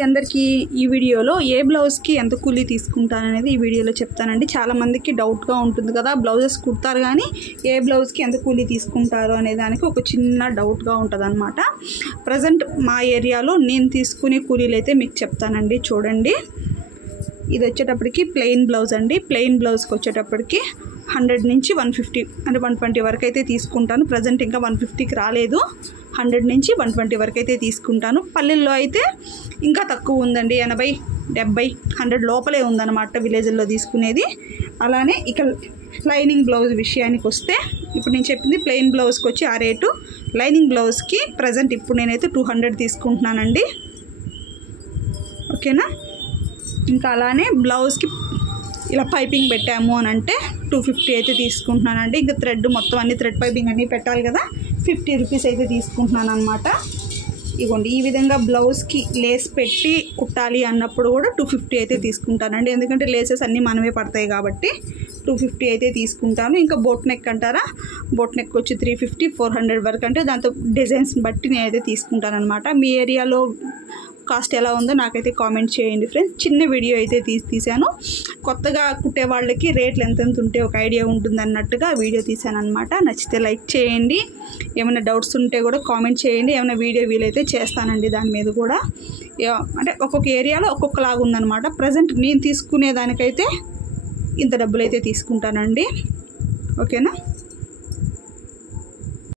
అందరికీ ఈ వీడియోలో ఏ బ్లౌజ్కి ఎంత కూలీ తీసుకుంటాననేది ఈ వీడియోలో చెప్తానండి. చాలామందికి డౌట్గా ఉంటుంది కదా, బ్లౌజెస్ కుడతారు కానీ ఏ బ్లౌజ్కి ఎంత కూలీ తీసుకుంటారు అనే దానికి ఒక చిన్న డౌట్గా ఉంటుంది అనమాట. ప్రజెంట్ మా ఏరియాలో నేను తీసుకునే కూలీలు అయితే మీకు చెప్తానండి. చూడండి, ఇది వచ్చేటప్పటికి ప్లెయిన్ బ్లౌజ్ అండి. ప్లెయిన్ బ్లౌజ్కి వచ్చేటప్పటికి 100 నుంచి 150 అంటే 120 వరకు అయితే తీసుకుంటాను. ప్రజెంట్ ఇంకా 150కి రాలేదు. 100 నుంచి 120 వరకు అయితే తీసుకుంటాను. పల్లెల్లో అయితే ఇంకా తక్కువ ఉందండి, 80, 70, 100 లోపలే ఉందన్నమాట విలేజ్ల్లో తీసుకునేది. అలానే ఇక లైనింగ్ బ్లౌజ్ విషయానికి వస్తే, ఇప్పుడు నేను చెప్పింది ప్లెయిన్ బ్లౌజ్కి వచ్చి ఆ రేటు. లైనింగ్ బ్లౌజ్కి ప్రజెంట్ ఇప్పుడు నేనైతే 200 తీసుకుంటున్నానండి. ఓకేనా. ఇంకా అలానే బ్లౌజ్కి ఇలా పైపింగ్ పెట్టాము అని అంటే 250 అయితే తీసుకుంటున్నానండి. ఇంకా థ్రెడ్ మొత్తం అన్ని థ్రెడ్ పైపింగ్ అన్నీ పెట్టాలి కదా, 50 రూపీస్ అయితే తీసుకుంటున్నాను అనమాట. ఇగోండి, ఈ విధంగా బ్లౌజ్కి లేస్ పెట్టి కుట్టాలి అన్నప్పుడు కూడా 250 అయితే తీసుకుంటానండి. ఎందుకంటే లేసెస్ అన్నీ మనమే పడతాయి కాబట్టి 250 అయితే తీసుకుంటాను. ఇంకా బోట్ నెక్ అంటారా, బోట్ నెక్ వచ్చి 350, 400 వరకు, అంటే దాంతో డిజైన్స్ బట్టి నేనైతే తీసుకుంటాను అనమాట. మీ ఏరియాలో కాస్ట్ ఎలా ఉందో నాకైతే కామెంట్ చేయండి ఫ్రెండ్స్. చిన్న వీడియో అయితే తీసాను. కొత్తగా కుట్టే వాళ్ళకి రేట్లు ఎంతెంత ఉంటే ఒక ఐడియా ఉంటుంది అన్నట్టుగా వీడియో తీసాను అనమాట. నచ్చితే లైక్ చేయండి, ఏమైనా డౌట్స్ ఉంటే కూడా కామెంట్ చేయండి. ఏమైనా వీడియో వీలైతే చేస్తానండి దాని మీద కూడా. అంటే ఒక్కొక్క ఏరియాలో ఒక్కొక్కలాగా ఉందన్నమాట. ప్రజెంట్ నేను తీసుకునే దానికైతే ఇంత డబ్బులు అయితే తీసుకుంటానండి. ఓకేనా.